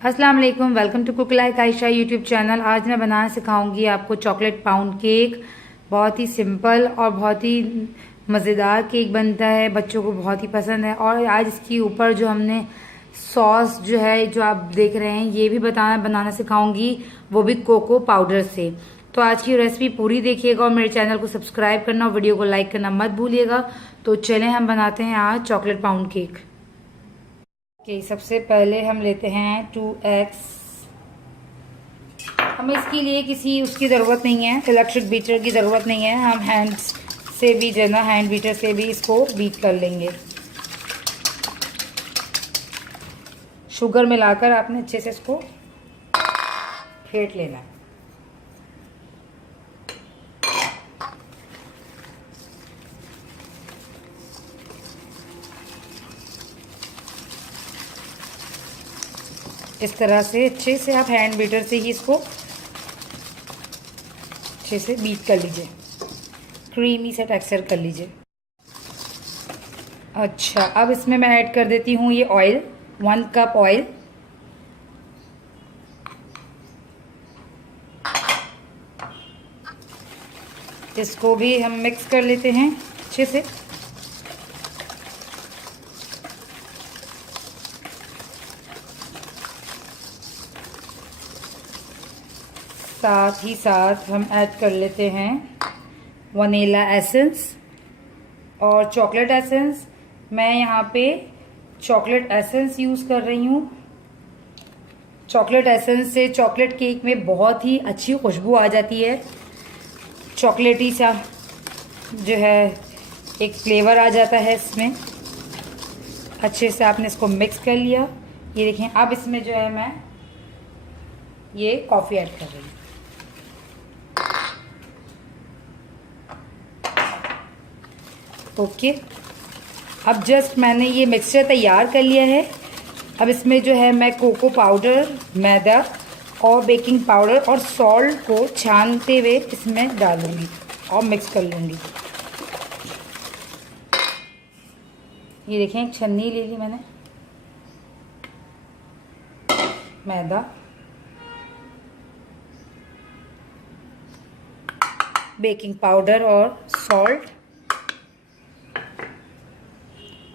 अस्सलाम वालेकुम, welcome to cook like Ayesha YouTube channel. आज मैं बनाना सिखाऊंगी आपको चॉकलेट पाउंड केक। बहुत ही सिंपल और बहुत ही मज़ेदार केक बनता है, बच्चों को बहुत ही पसंद है। और आज इसके ऊपर जो हमने सॉस जो है जो आप देख रहे हैं ये भी बनाना सिखाऊंगी, वो भी कोको पाउडर से। तो आज की रेसिपी पूरी देखिएगा और मेरे चैनल को सब्सक्राइब करना और वीडियो को लाइक करना मत भूलिएगा। तो चलें हम बनाते हैं आज चॉकलेट पाउंड केक। सबसे पहले हम लेते हैं 2 एग्स। हमें इसके लिए किसी उसकी ज़रूरत नहीं है, इलेक्ट्रिक बीटर की ज़रूरत नहीं है। हम हैंड से भी जो है ना, हैंड बीटर से भी इसको बीट कर लेंगे। शुगर मिलाकर आपने अच्छे से इसको फेंट लेना है। इस तरह से अच्छे से आप हैंड बीटर से ही इसको अच्छे से बीट कर लीजिए, क्रीमी सा टेक्सचर कर लीजिए। अच्छा, अब इसमें मैं ऐड कर देती हूँ ये ऑयल, 1 कप ऑयल। इसको भी हम मिक्स कर लेते हैं अच्छे से। साथ ही साथ हम ऐड कर लेते हैं वनीला एसेंस और चॉकलेट एसेंस। मैं यहाँ पे चॉकलेट एसेंस यूज़ कर रही हूँ। चॉकलेट एसेंस से चॉकलेट केक में बहुत ही अच्छी खुशबू आ जाती है, चॉकलेटी सा जो है एक फ्लेवर आ जाता है इसमें। अच्छे से आपने इसको मिक्स कर लिया। ये देखें, अब इसमें जो है मैं ये कॉफ़ी ऐड कर रही हूँ। ओके, अब जस्ट मैंने ये मिक्सचर तैयार कर लिया है। अब इसमें जो है मैं कोको पाउडर, मैदा और बेकिंग पाउडर और सॉल्ट को छानते हुए इसमें डालूंगी और मिक्स कर लूँगी। ये देखें, एक छन्नी ले ली मैंने, मैदा, बेकिंग पाउडर और सॉल्ट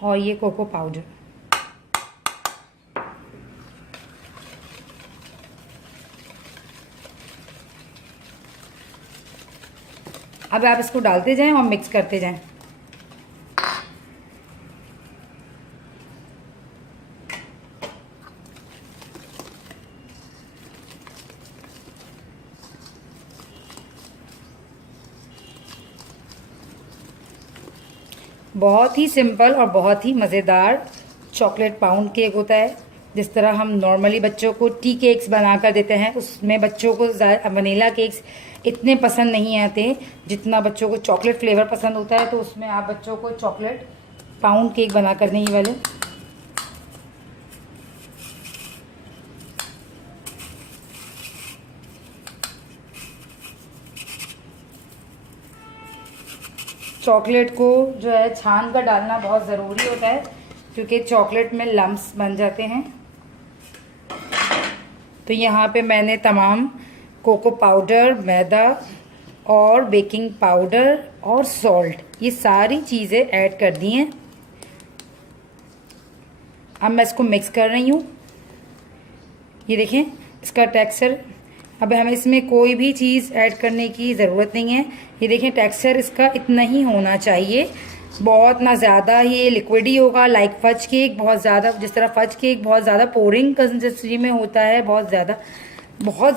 और ये कोको पाउडर। अब आप इसको डालते जाएं और मिक्स करते जाएं। बहुत ही सिंपल और बहुत ही मज़ेदार चॉकलेट पाउंड केक होता है। जिस तरह हम नॉर्मली बच्चों को टी केक्स बना कर देते हैं, उसमें बच्चों को वनीला केक्स इतने पसंद नहीं आते जितना बच्चों को चॉकलेट फ्लेवर पसंद होता है। तो उसमें आप बच्चों को चॉकलेट पाउंड केक बना कर दें ये वाले। चॉकलेट को जो है छान कर डालना बहुत ज़रूरी होता है, क्योंकि चॉकलेट में लम्प्स बन जाते हैं। तो यहाँ पे मैंने तमाम कोको पाउडर, मैदा और बेकिंग पाउडर और सॉल्ट, ये सारी चीज़ें ऐड कर दी हैं। अब मैं इसको मिक्स कर रही हूँ। ये देखें इसका टेक्सचर। अब हमें इसमें कोई भी चीज़ ऐड करने की ज़रूरत नहीं है। ये देखें, टेक्सचर इसका इतना ही होना चाहिए, बहुत ना ज़्यादा ये लिक्विडी होगा लाइक फज केक। बहुत ज़्यादा, जिस तरह फज केक बहुत ज़्यादा पोरिंग कंसिस्टेंसी में होता है, बहुत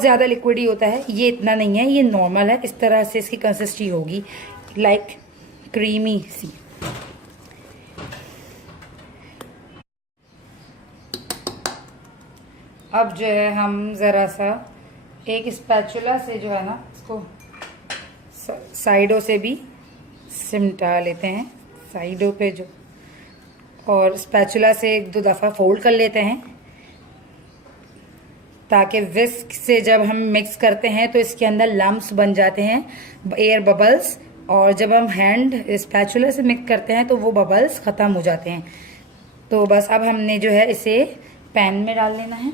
ज़्यादा लिक्विडी होता है, ये इतना नहीं है, ये नॉर्मल है। इस तरह से इसकी कंसिस्टेंसी होगी, लाइक क्रीमी सी। अब जो है हम ज़रा सा एक स्पैचुला से जो है ना इसको साइडों से भी सिमटा लेते हैं, साइडों पे जो, और स्पैचुला से 1-2 दफ़ा फोल्ड कर लेते हैं, ताकि विस्क से जब हम मिक्स करते हैं तो इसके अंदर लम्प्स बन जाते हैं, एयर बबल्स। और जब हम हैंड स्पैचुला से मिक्स करते हैं तो वो बबल्स ख़त्म हो जाते हैं। तो बस अब हमने जो है इसे पैन में डाल लेना है।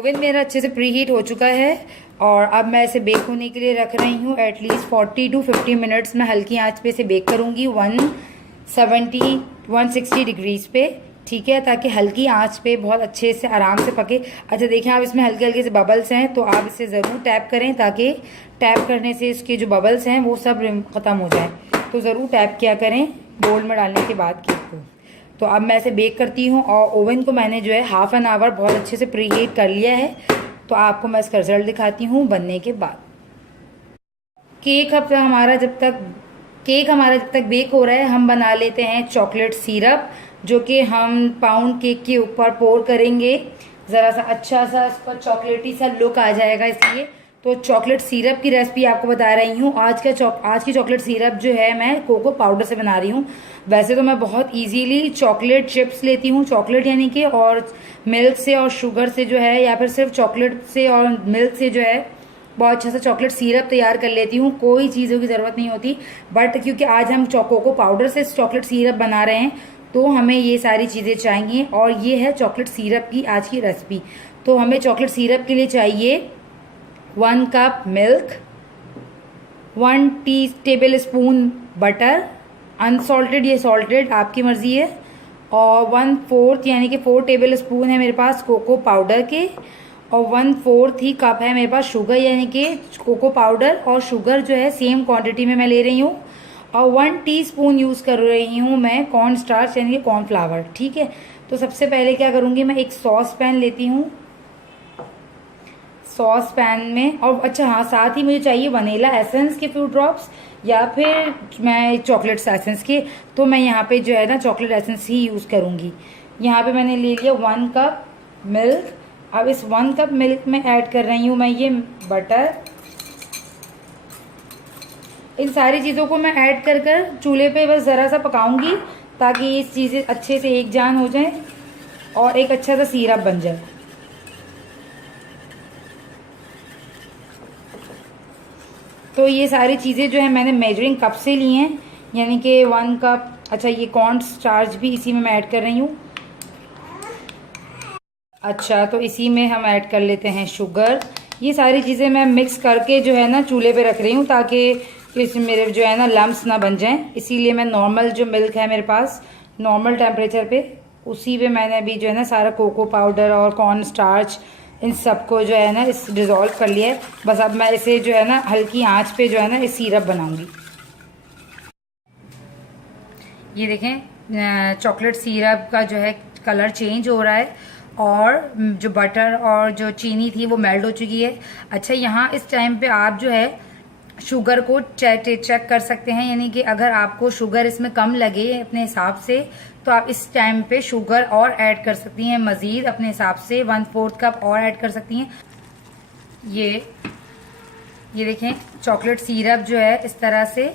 ओवन मेरा अच्छे से प्री हीट हो चुका है और अब मैं इसे बेक होने के लिए रख रही हूँ। एटलीस्ट 40 to 50 मिनट्स में हल्की आंच पे इसे बेक करूँगी 160 डिग्रीज पे, ठीक है, ताकि हल्की आंच पे बहुत अच्छे से आराम से पके। अच्छा देखें आप, इसमें हल्के हल्के से बबल्स हैं तो आप इसे ज़रूर टैप करें, ताकि टैप करने से इसके जो बबल्स हैं वो सब ख़त्म हो जाए। तो ज़रूर टैप किया करें बोल में डालने के बाद केक को। तो अब मैं इसे बेक करती हूँ और ओवन को मैंने जो है हाफ एन आवर बहुत अच्छे से प्री हीट कर लिया है। तो आपको मैं इसका रिजल्ट दिखाती हूँ बनने के बाद। केक हमारा जब तक बेक हो रहा है, हम बना लेते हैं चॉकलेट सिरप, जो कि हम पाउंड केक के ऊपर पोर करेंगे। ज़रा सा अच्छा सा इस पर चॉकलेटी सा लुक आ जाएगा इसलिए। तो चॉकलेट सिरप की रेसिपी आपको बता रही हूँ। आज की चॉकलेट सिरप जो है मैं कोको पाउडर से बना रही हूँ। वैसे तो मैं बहुत इजीली चॉकलेट चिप्स लेती हूँ, चॉकलेट यानी कि, और मिल्क से और शुगर से जो है, या फिर सिर्फ चॉकलेट से और मिल्क से जो है बहुत अच्छा सा चॉकलेट सिरप तैयार कर लेती हूँ। कोई चीज़ों की ज़रूरत नहीं होती, बट क्योंकि आज हम कोको पाउडर से चॉकलेट सिरप बना रहे हैं तो हमें ये सारी चीज़ें चाहिए। और ये है चॉकलेट सिरप की आज की रेसिपी। तो हमें चॉकलेट सिरप के लिए चाहिए 1 cup milk, 1 table spoon butter, unsalted या सॉल्टेड आपकी मर्जी है, और 1/4 यानी कि 4 टेबल स्पून है मेरे पास कोको पाउडर के, और 1/4 ही कप है मेरे पास शुगर, यानी कि कोको पाउडर और शुगर जो है सेम क्वांटिटी में मैं ले रही हूँ, और 1 टीस्पून यूज़ कर रही हूँ मैं कॉर्न स्टार्च यानी कि कॉर्नफ्लावर, ठीक है। तो सबसे पहले क्या करूँगी, मैं एक सॉस पैन लेती हूँ। सॉस पैन में, और अच्छा हाँ, साथ ही मुझे चाहिए वनीला एसेंस के फ्यू ड्रॉप्स, या फिर मैं चॉकलेट एसेंस के। तो मैं यहाँ पे जो है ना चॉकलेट एसेंस ही यूज़ करूँगी। यहाँ पे मैंने ले लिया 1 कप मिल्क। अब इस 1 कप मिल्क में ऐड कर रही हूँ मैं ये बटर। इन सारी चीज़ों को मैं ऐड कर चूल्हे पे बस ज़रा सा पकाऊंगी, ताकि ये चीज़ें अच्छे से एक जान हो जाए और एक अच्छा सा सिरप बन जाए। तो ये सारी चीज़ें जो है मैंने मेजरिंग कप से ली हैं, यानी कि 1 कप। अच्छा ये कॉर्न स्टार्च भी इसी में मैं ऐड कर रही हूँ। अच्छा तो इसी में हम ऐड कर लेते हैं शुगर। ये सारी चीज़ें मैं मिक्स करके जो है ना चूल्हे पे रख रही हूँ, ताकि इसमें मेरे जो है ना लम्स ना बन जाएं। इसीलिए मैं नॉर्मल जो मिल्क है मेरे पास नॉर्मल टेम्परेचर पे, उसी पे मैंने भी जो है ना सारा कोको पाउडर और कॉर्न स्टार्च इन सबको जो है ना इस डिज़ोल्व कर लिया है। बस अब मैं इसे जो है ना हल्की आंच पे जो है ना इस सिरप बनाऊंगी। ये देखें चॉकलेट सिरप का जो है कलर चेंज हो रहा है, और जो बटर और जो चीनी थी वो मेल्ट हो चुकी है। अच्छा यहाँ इस टाइम पे आप जो है शुगर को चेक कर सकते हैं, यानी कि अगर आपको शुगर इसमें कम लगे अपने हिसाब से तो आप इस टाइम पे शुगर और ऐड कर सकती हैं मज़ीद अपने हिसाब से 1/4 कप और ऐड कर सकती हैं। ये देखें चॉकलेट सिरप जो है इस तरह से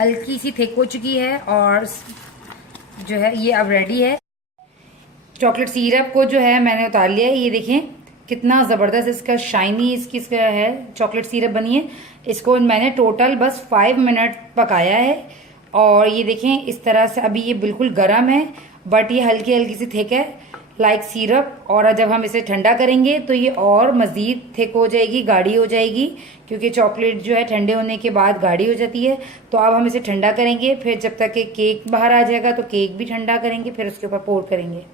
हल्की सी थिक हो चुकी है और जो है ये अब रेडी है। चॉकलेट सिरप को जो है मैंने उतार लिया है। ये देखें कितना ज़बरदस्त इसका शाइनी इसकी है चॉकलेट सिरप बनी है। इसको मैंने टोटल बस 5 मिनट पकाया है, और ये देखें इस तरह से अभी ये बिल्कुल गर्म है, बट ये हल्की हल्की सी थिक है लाइक सिरप। और जब हम इसे ठंडा करेंगे तो ये और मज़ीद थिक हो जाएगी, गाढ़ी हो जाएगी, क्योंकि चॉकलेट जो है ठंडे होने के बाद गाढ़ी हो जाती है। तो अब हम इसे ठंडा करेंगे, फिर जब तक कि केक बाहर आ जाएगा तो केक भी ठंडा करेंगे, फिर उसके ऊपर पोर करेंगे।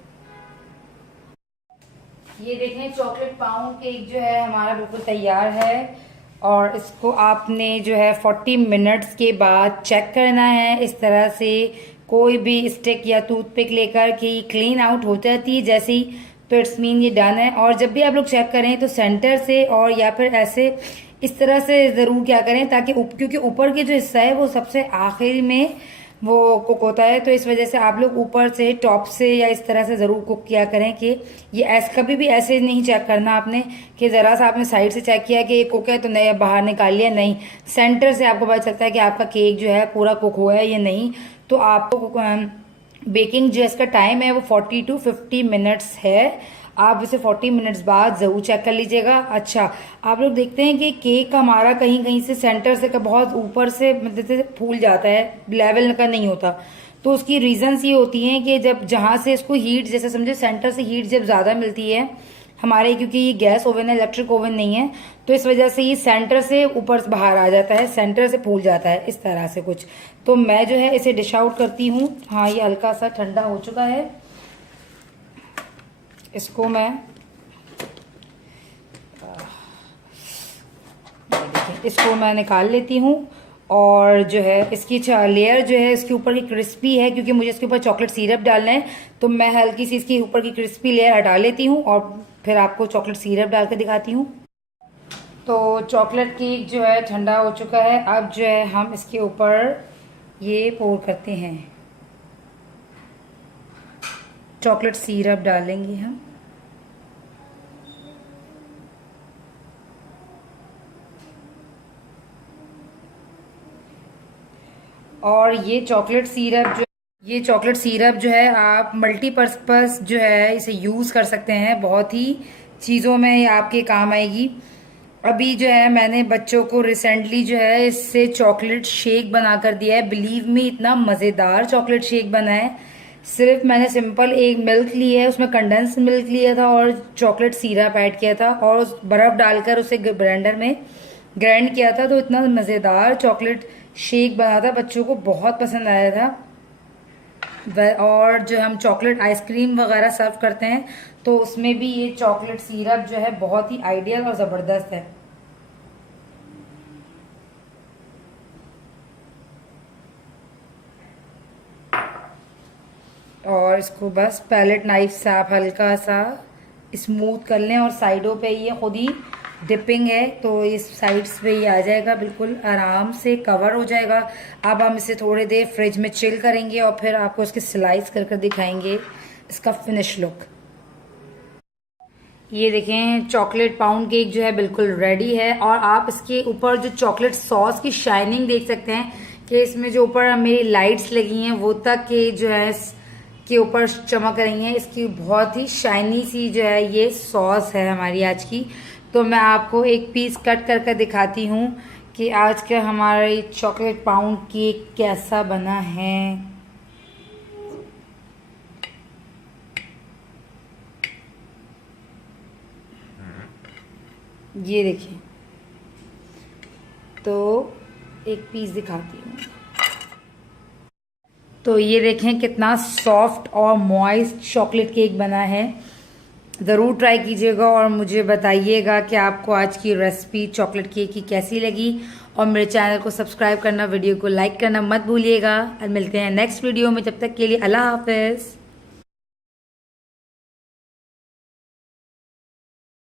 ये देखें चॉकलेट पाउंड केक जो है हमारा बिल्कुल तैयार है, और इसको आपने जो है 40 मिनट्स के बाद चेक करना है। इस तरह से कोई भी स्टिक या टूथपिक लेकर कि क्लीन आउट हो जाती है जैसे ही, तो इट्स मीन ये डन है। और जब भी आप लोग चेक करें तो सेंटर से और या फिर ऐसे इस तरह से ज़रूर क्या करें, ताकि क्योंकि ऊपर के जो हिस्सा है वो सबसे आखिर में वो कुक होता है, तो इस वजह से आप लोग ऊपर से टॉप से या इस तरह से ज़रूर कुक किया करें कि ये कभी भी ऐसे नहीं चेक करना आपने कि ज़रा सा आपने साइड से चेक किया कि ये कुक है तो नहीं बाहर निकाल लिया, नहीं, सेंटर से आपको पता चलता है कि आपका केक जो है पूरा कुक हुआ है या नहीं। तो आपको बेकिंग जो इसका टाइम है वो 40 to 50 मिनट्स है। आप इसे 40 मिनट्स बाद ज़रूर चेक कर लीजिएगा। अच्छा आप लोग देखते हैं कि केक हमारा कहीं कहीं से सेंटर से बहुत ऊपर से मतलब से फूल जाता है, लेवल का नहीं होता। तो उसकी रीजंस ये होती हैं कि जब जहाँ से इसको हीट, जैसे समझे सेंटर से हीट जब ज़्यादा मिलती है हमारे, क्योंकि ये गैस ओवन है, इलेक्ट्रिक ओवन नहीं है, तो इस वजह से ये सेंटर से ऊपर बाहर आ जाता है, सेंटर से फूल जाता है इस तरह से कुछ। तो मैं जो है इसे डिश आउट करती हूँ। हाँ, ये हल्का सा ठंडा हो चुका है। इसको मैं इसको मैं निकाल लेती हूँ। और जो है इसकी लेयर जो है इसके ऊपर की क्रिस्पी है, क्योंकि मुझे इसके ऊपर चॉकलेट सिरप डालना है, तो मैं हल्की सी इसके ऊपर की क्रिस्पी लेयर हटा लेती हूँ और फिर आपको चॉकलेट सिरप डाल कर दिखाती हूँ। तो चॉकलेट केक जो है ठंडा हो चुका है। अब जो है हम इसके ऊपर ये पोर करते हैं, चॉकलेट सिरप डालेंगे हम। और ये चॉकलेट सिरप जो है आप मल्टीपर्पज़ जो है इसे यूज़ कर सकते हैं, बहुत ही चीज़ों में ये आपके काम आएगी। अभी जो है मैंने बच्चों को रिसेंटली जो है इससे चॉकलेट शेक बना कर दिया है। बिलीव मी, इतना मज़ेदार चॉकलेट शेक बना है। सिर्फ मैंने सिंपल एक मिल्क ली है, उसमें कंडेंस मिल्क लिया था और चॉकलेट सिरप ऐड किया था और बर्फ़ डालकर उसे ब्लेंडर में ग्राइंड किया था। तो इतना मज़ेदार चॉकलेट शेक बना था, बच्चों को बहुत पसंद आया था। और जो हम चॉकलेट आइसक्रीम वगैरह सर्व करते हैं तो उसमें भी ये चॉकलेट सिरप जो है बहुत ही आइडियल और ज़बरदस्त है। और इसको बस पैलेट नाइफ से आप हल्का सा स्मूथ कर लें और साइडों पे ये खुद ही डिपिंग है, तो इस साइड्स पे ये आ जाएगा, बिल्कुल आराम से कवर हो जाएगा। अब हम इसे थोड़ी देर फ्रिज में चिल करेंगे और फिर आपको इसके स्लाइस कर दिखाएंगे इसका फिनिश लुक। ये देखें, चॉकलेट पाउंड केक जो है बिल्कुल रेडी है। और आप इसके ऊपर जो चॉकलेट सॉस की शाइनिंग देख सकते हैं कि इसमें जो ऊपर मेरी लाइट्स लगी हैं वो तक के जो है के ऊपर चमक रही हैं। इसकी बहुत ही शाइनी सी जो है ये सॉस है हमारी आज की। तो मैं आपको एक पीस कट कर दिखाती हूँ कि आज का हमारा चॉकलेट पाउंड केक कैसा बना है। ये देखिए, तो एक पीस दिखाती हूँ। तो ये देखें कितना सॉफ्ट और मॉइस्ट चॉकलेट केक बना है। ज़रूर ट्राई कीजिएगा और मुझे बताइएगा कि आपको आज की रेसिपी चॉकलेट केक की कैसी लगी। और मेरे चैनल को सब्सक्राइब करना, वीडियो को लाइक करना मत भूलिएगा। और मिलते हैं नेक्स्ट वीडियो में, जब तक के लिए अल्लाह हाफिज़।